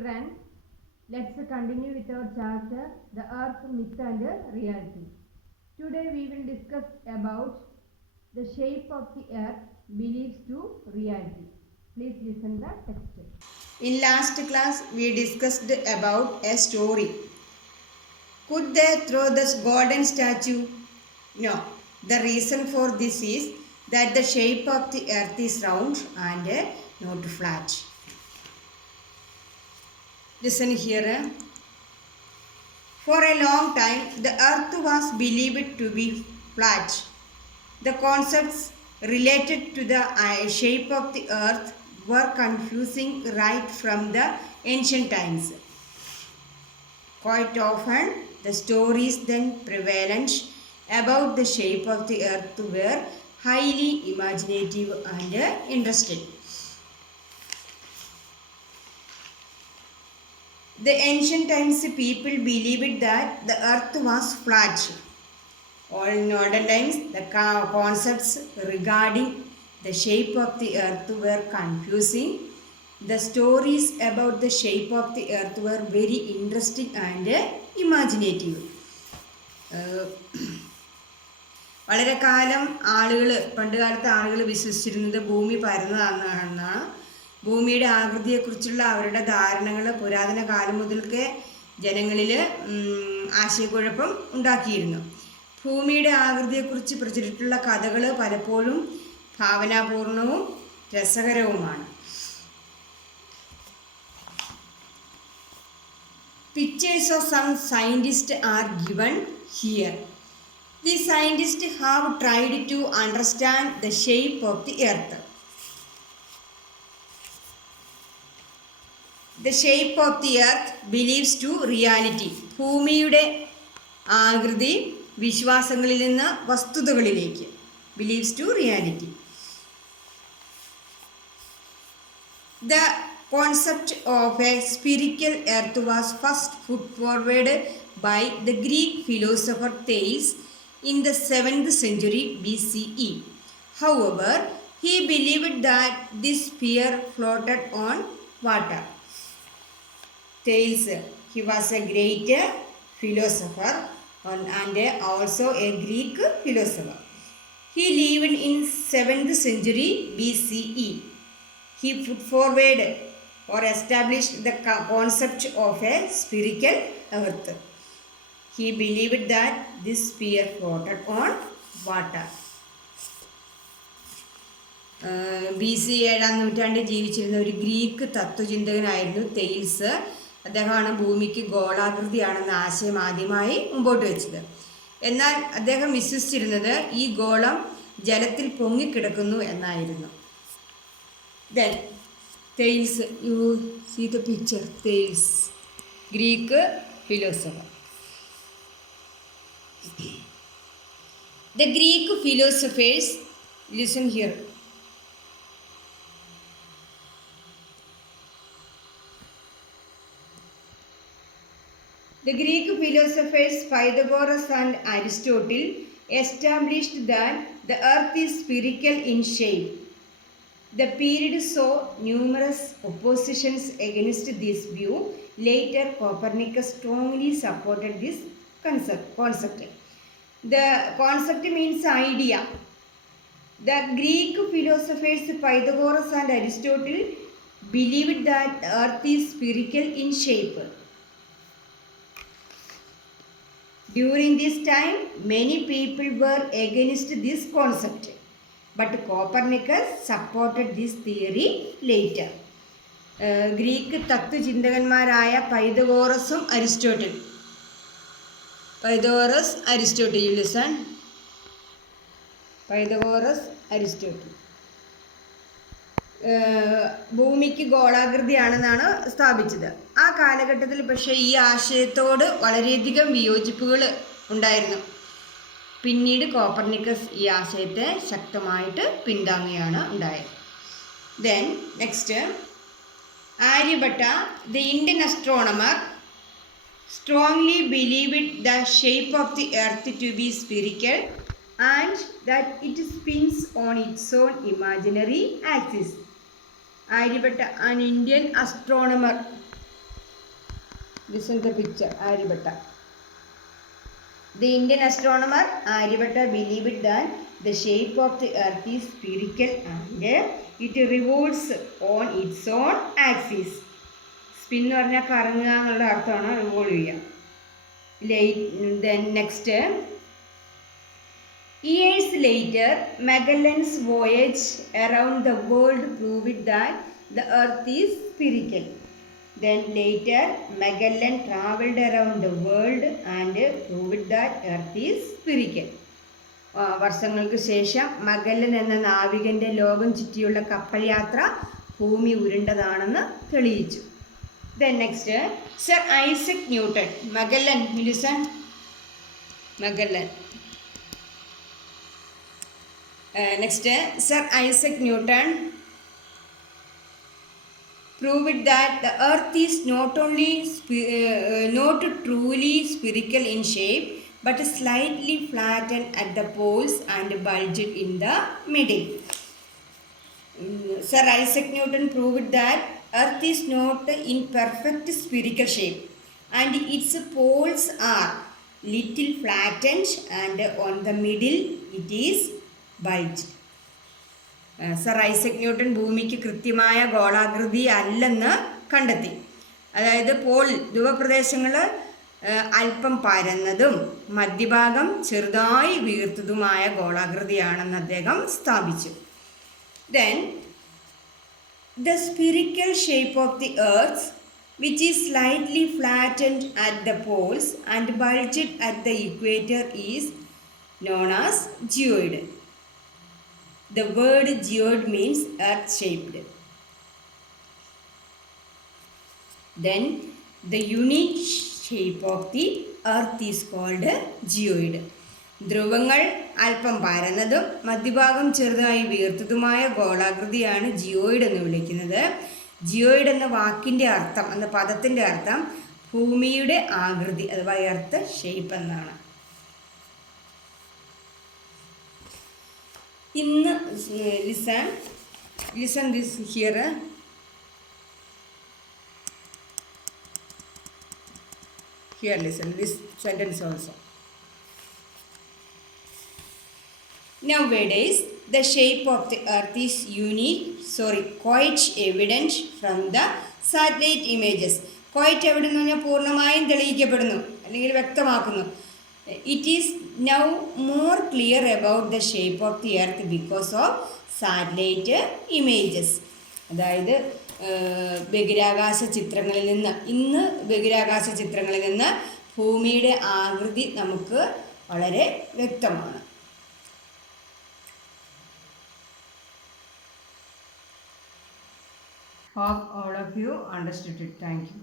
children, let's continue with our chapter, The Earth, Myth and Reality. Today we will discuss about the shape of the earth beliefs to reality. Please listen the text. In last class we discussed about a story. Could they throw this golden statue? No. The reason for this is that the shape of the earth is round and not flat. Listen here. For a long time, the earth was believed to be flat. The concepts related to the shape of the earth were confusing right from the ancient times. Quite often, the stories then prevalent about the shape of the earth were highly imaginative and interesting. The ancient times people believed that the earth was flat. Or in modern times, the concepts regarding the shape of the earth were confusing. The stories about the shape of the earth were very interesting and imaginative. വളരെ കാലം പണ്ടുകാലത്തെ ആളുകൾ വിശ്വസിച്ചിരുന്നത് ഭൂമി പരന്നതാണെന്നാണ്. ഭൂമിയുടെ ആകൃതിയെക്കുറിച്ചുള്ള അവരുടെ ധാരണകൾ പുരാതന കാലം മുതൽക്കേ ജനങ്ങളിൽ ആശയക്കുഴപ്പം ഉണ്ടാക്കിയിരുന്നു. ഭൂമിയുടെ ആകൃതിയെക്കുറിച്ച് പ്രചരിച്ചിട്ടുള്ള കഥകൾ പലപ്പോഴും ഭാവനാപൂർണവും രസകരവുമാണ്. Pictures of some scientists are given here. The scientists have tried to understand the shape of the earth. The shape of the earth believes to reality. ഭൂമിയുടെ ആകൃതി വിശ്വാസങ്ങളിൽ നിന്ന് വസ്തുതകളിലേക്ക്. Believes to reality. The concept of a spherical earth was first put forward by the Greek philosopher Thales in the 7th century BCE. However, he believed that this sphere floated on water. Thales, he was a great philosopher and also a Greek philosopher. He lived in 7th century BCE. He put forward or established the concept of a spherical earth. He believed that this sphere floated on water. BC 7ാം നൂറ്റാണ്ടിൽ ജീവിച്ചിരുന്ന ഒരു ഗ്രീക്ക് തത്വചിന്തകനായിരുന്നു തെയിൽസ്. അദ്ദേഹമാണ് ഭൂമിക്ക് ഗോളാകൃതിയാണെന്ന ആശയം ആദ്യമായി മുമ്പോട്ട് വെച്ചത്. എന്നാൽ അദ്ദേഹം വിശ്വസിച്ചിരുന്നത് ഈ ഗോളം ജലത്തിൽ പൊങ്ങിക്കിടക്കുന്നു എന്നായിരുന്നു. Then Thales, you see the picture, Thales, Greek philosopher. The Greek philosophers, listen here. The Greek philosophers Pythagoras and Aristotle established that the earth is spherical in shape. The period saw numerous oppositions against this view. Later, Copernicus strongly supported this concept. The concept means idea. The Greek philosophers Pythagoras and Aristotle believed that the earth is spherical in shape. During this time, many people were against this concept. But Copernicus supported this theory later. Greek തത്വചിന്തകന്മാരായ പൈതഗോറസും Aristotle. Pythagoras Aristotle, you listen. Pythagoras Aristotle ഭൂമിക്ക് ഗോളാകൃതിയാണെന്നാണ് സ്ഥാപിച്ചത്. ആ കാലഘട്ടത്തിൽ പക്ഷേ ഈ ആശയത്തോട് വളരെയധികം വിയോജിപ്പുകൾ ഉണ്ടായിരുന്നു. പിന്നീട് കോപ്പർനിക്കസ് ഈ ആശയത്തെ ശക്തമായിട്ട് പിന്താങ്ങുകയാണ് ഉണ്ടായത്. Then next, Aryabhata, the Indian astronomer, strongly believed the shape of the earth to be spherical and that it spins on its own imaginary axis. Aryabhatta, an Indian astronomer, Listen the picture. Aryabhatta. The Indian astronomer Aryabhatta believed that the shape of the earth is spherical and it revolves on its own axis. Spin എന്ന് പറഞ്ഞാൽ കറങ്ങുക എന്നുള്ള അർത്ഥമാണ് റിവോൾവ് ചെയ്യുക. Then next, years later, Magellan's voyage around the world proved that the earth is spherical. Then later, Magellan travelled around the world and proved that earth is spherical. വർഷങ്ങൾക്ക് ശേഷം മഗല്ലൻ എന്ന നാവികൻ്റെ ലോകം ചുറ്റിയുള്ള കപ്പൽ യാത്ര ഭൂമി ഉരുണ്ടതാണെന്ന് തെളിയിച്ചു. Then next, Sir Isaac Newton. Magellan, listen. Magellan. Next, Sir Isaac Newton proved that the earth is not truly spherical in shape but slightly flattened at the poles and bulged in the middle. Sir Isaac Newton proved that earth is not in perfect spherical shape and its poles are little flattened and on the middle it is bulged. Sir Isaac Newton ഭൂമിക്ക് കൃത്യമായ ഗോളാകൃതി അല്ലെന്ന് കണ്ടെത്തി. അതായത് പോൾ ധ്രുവപ്രദേശങ്ങൾ അല്പം പരന്നതും മധ്യഭാഗം ചെറുതായി വീർത്തതുമായ ഗോളാകൃതിയാണെന്ന് അദ്ദേഹം സ്ഥാപിച്ചു. Then the spherical shape of the earth, which is slightly flattened at the poles and bulged at the equator, is known as geoid. The word geoid means earth-shaped. Then the unique shape of the earth is called geoid. ധ്രുവങ്ങൾ അല്പം പരന്നതും മധ്യഭാഗം ചെറുതായി വീർത്തതുമായ ഗോളാകൃതിയാണ് ജിയോയിഡ് എന്ന് വിളിക്കുന്നത്. ജിയോയിഡ് എന്ന വാക്കിൻ്റെ അർത്ഥം, എന്ന പദത്തിൻ്റെ അർത്ഥം ഭൂമിയുടെ ആകൃതി അഥവാ എർത്ത് ഷേപ്പ് എന്നാണ്. ഇന്ന് listen this here. Here listen this sentence also. Nowadays, the shape of the earth is quite evident from the satellite images. Quite evident എന്ന് പറഞ്ഞാൽ പൂർണ്ണമായും തെളിയിക്കപ്പെടുന്നു അല്ലെങ്കിൽ വ്യക്തമാക്കുന്നു. It is now more clear about the shape of the earth because of satellite images. അതായത് ബഹിരാകാശ ചിത്രങ്ങളിൽ നിന്ന് ഭൂമിയുടെ ആകൃതി നമുക്ക് വളരെ വ്യക്തമാണ്. Hope all of you understood it. Thank you.